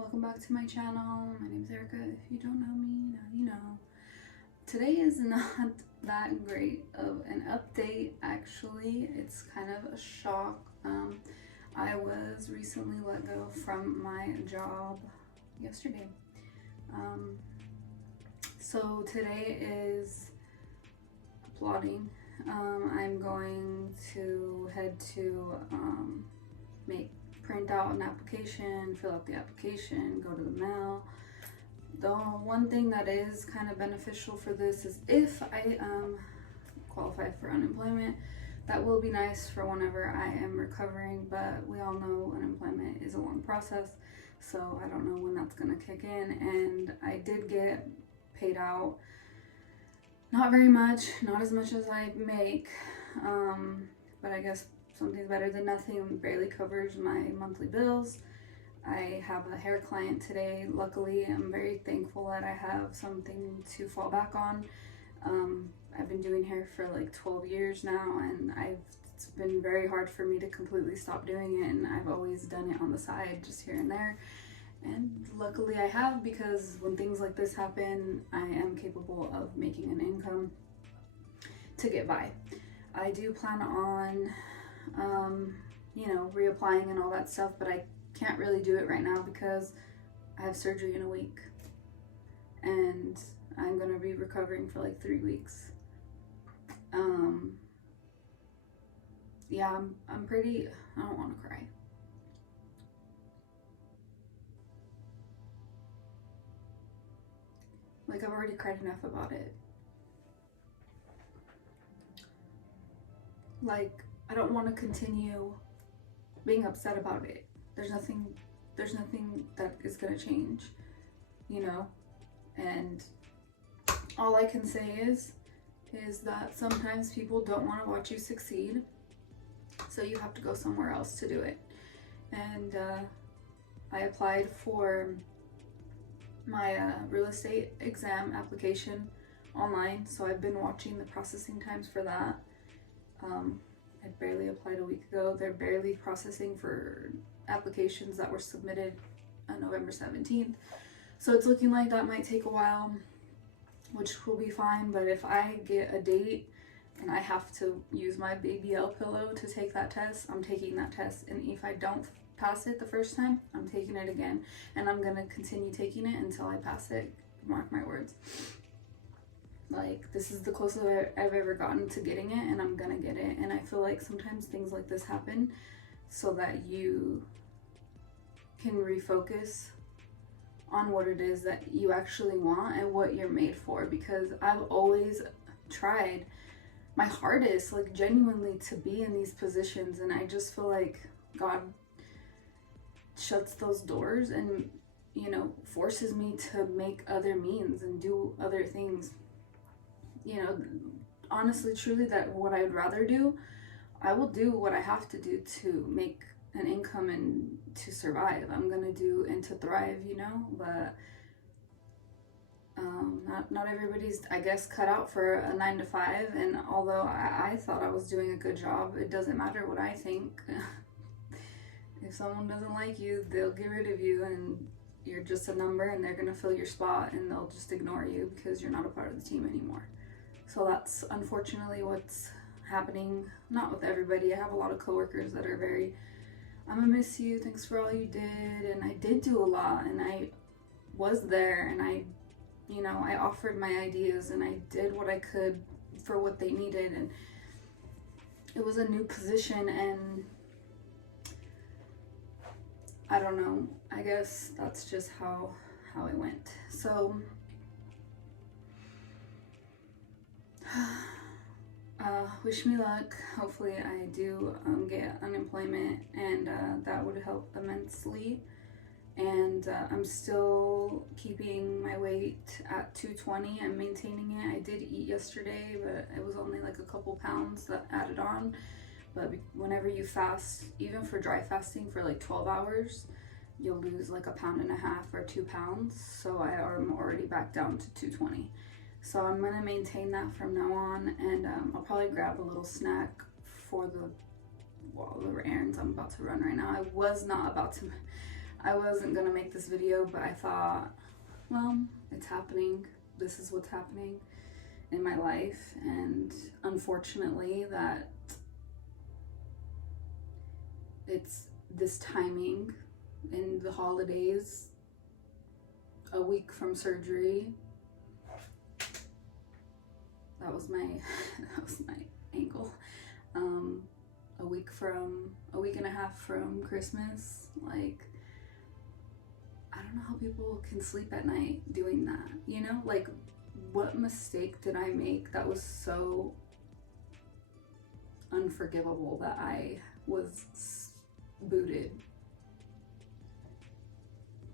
welcome back to my channel. My name's Erica. If you don't know me, now you know. Today is not that great of an update, actually. It's kind of a shock. I was recently let go from my job yesterday. So today is applauding. I'm going to head to print out an application, fill out the application, go to the mail. The one thing that is kind of beneficial for this is if I qualify for unemployment, that will be nice for whenever I am recovering, but we all know unemployment is a long process, so I don't know when that's gonna kick in. And I did get paid out, not very much, not as much as I make, but I guess something's better than nothing. Barely covers my monthly bills. I have a hair client today. Luckily, I'm very thankful that I have something to fall back on. I've been doing hair for like 12 years now, and it's been very hard for me to completely stop doing it, and I've always done it on the side, just here and there. And luckily I have, because when things like this happen, I am capable of making an income to get by. I do plan on reapplying and all that stuff, but I can't really do it right now because I have surgery in a week and I'm gonna be recovering for like 3 weeks. Yeah, I'm pretty, I don't want to cry. Like, I've already cried enough about it. Like, I don't want to continue being upset about it. There's nothing that is gonna change, you know? And all I can say is that sometimes people don't want to watch you succeed, so you have to go somewhere else to do it. And I applied for my real estate exam application online, so I've been watching the processing times for that. I barely applied a week ago. They're barely processing for applications that were submitted on November 17th. So it's looking like that might take a while, which will be fine. But if I get a date and I have to use my BBL pillow to take that test, I'm taking that test. And if I don't pass it the first time, I'm taking it again. And I'm gonna continue taking it until I pass it, mark my words. Like, this is the closest I've ever gotten to getting it, and I'm gonna get it. And I feel like sometimes things like this happen so that you can refocus on what it is that you actually want and what you're made for. Because I've always tried my hardest, like genuinely, to be in these positions, and I just feel like God shuts those doors and, you know, forces me to make other means and do other things. You know, honestly, truly, that what I'd rather do, I will do what I have to do to make an income and to survive. I'm gonna do and to thrive, you know. But not everybody's, I guess, cut out for a 9 to 5. And although I thought I was doing a good job, it doesn't matter what I think. If someone doesn't like you, they'll get rid of you, and you're just a number, and they're gonna fill your spot, and they'll just ignore you because you're not a part of the team anymore. So that's unfortunately what's happening. Not with everybody. I have a lot of coworkers that are very, I'm gonna miss you, thanks for all you did. And I did do a lot, and I was there, and I offered my ideas, and I did what I could for what they needed. And it was a new position, and I don't know, I guess that's just how it went. So wish me luck. Hopefully I do get unemployment, and that would help immensely. And I'm still keeping my weight at 220. I'm maintaining it. I did eat yesterday, but it was only like a couple pounds that added on. But whenever you fast, even for dry fasting for like 12 hours, you'll lose like 1.5 pounds or 2 pounds. So I am already back down to 220. So I'm gonna maintain that from now on, and I'll probably grab a little snack for the errands I'm about to run right now. I wasn't gonna make this video, but I thought, well, it's happening. This is what's happening in my life, and unfortunately that it's this timing in the holidays, a week from surgery. That was my ankle. A week and a half from Christmas. Like, I don't know how people can sleep at night doing that, you know? Like, what mistake did I make that was so unforgivable that I was booted?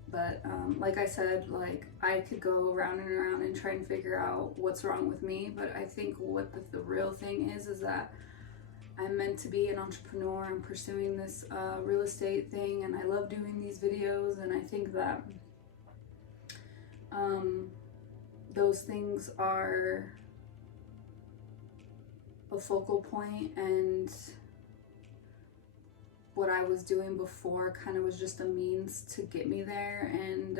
But like I said, like, I could go around and around and try and figure out what's wrong with me, but I think what the real thing is that I'm meant to be an entrepreneur. I'm pursuing this real estate thing, and I love doing these videos, and I think that those things are a focal point, and what I was doing before kind of was just a means to get me there, and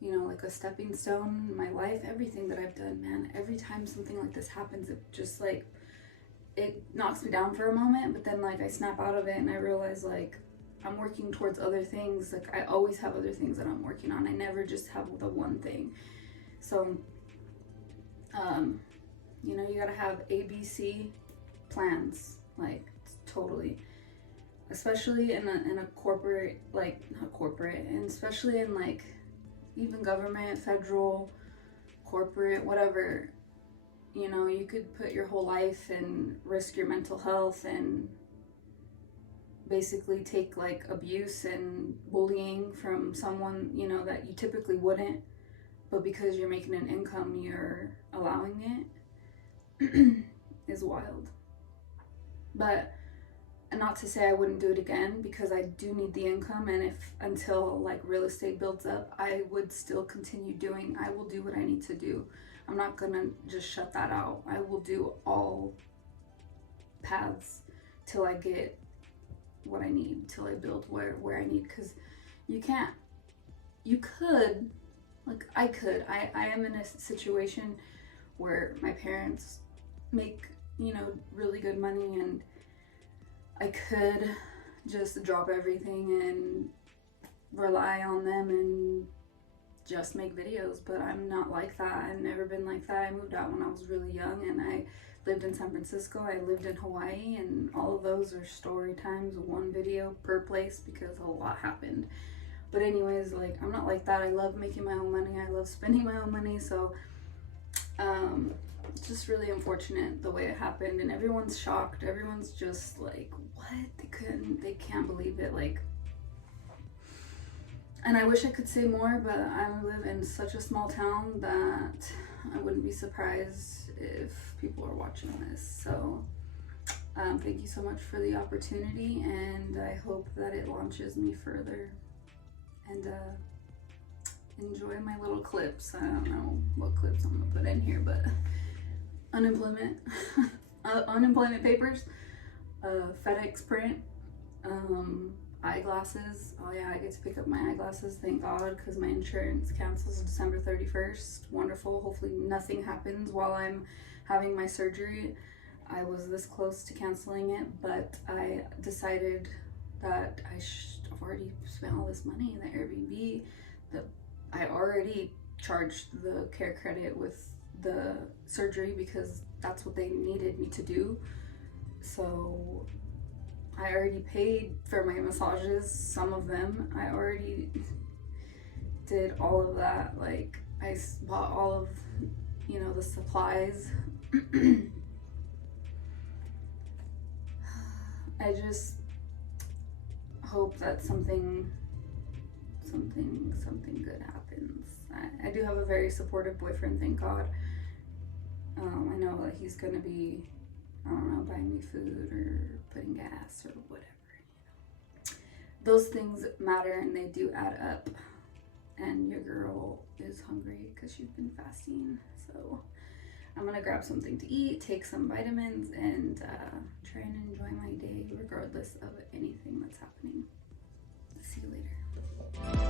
you know, like a stepping stone in my life. Everything that I've done, man, every time something like this happens, it just like, it knocks me down for a moment, but then like I snap out of it and I realize like I'm working towards other things. Like, I always have other things that I'm working on. I never just have the one thing. So you know, you gotta have ABC plans, like, totally. Especially in a corporate, like, not corporate, and especially in like even government, federal, corporate, whatever. You know, you could put your whole life and risk your mental health and basically take like abuse and bullying from someone, you know, that you typically wouldn't, but because you're making an income, you're allowing it. Is wild. But not to say I wouldn't do it again, because I do need the income, and if until like real estate builds up, I would still continue doing. I will do what I need to do. I'm not gonna just shut that out. I will do all paths till I get what I need, till I build where I need. Because you could, like, I am in a situation where my parents make, you know, really good money, and I could just drop everything and rely on them and just make videos, but I'm not like that. I've never been like that. I moved out when I was really young, and I lived in San Francisco, I lived in Hawaii, and all of those are story times, one video per place, because a lot happened. But anyways, like, I'm not like that. I love making my own money. I love spending my own money. So it's just really unfortunate the way it happened, and everyone's shocked. Everyone's just like, what? They can't believe it. Like, and I wish I could say more, but I live in such a small town that I wouldn't be surprised if people are watching this. So thank you so much for the opportunity, and I hope that it launches me further. And enjoy my little clips. I don't know what clips I'm gonna put in here, but unemployment, unemployment papers, FedEx print, eyeglasses. Oh yeah, I get to pick up my eyeglasses, thank God, because my insurance cancels December 31st. Wonderful. Hopefully nothing happens while I'm having my surgery. I was this close to canceling it, but I decided that I've already spent all this money in the Airbnb, that I already charged the care credit with the surgery because that's what they needed me to do. So I already paid for my massages, some of them. I already did all of that. Like, I bought all of, you know, the supplies. I just hope that something good happens. I do have a very supportive boyfriend, thank God. I know that he's gonna be, I don't know, buying me food or putting gas or whatever, you know. Those things matter, and they do add up. And your girl is hungry because she's been fasting, so I'm gonna grab something to eat, take some vitamins, and try and enjoy my day regardless of anything that's happening. See you later.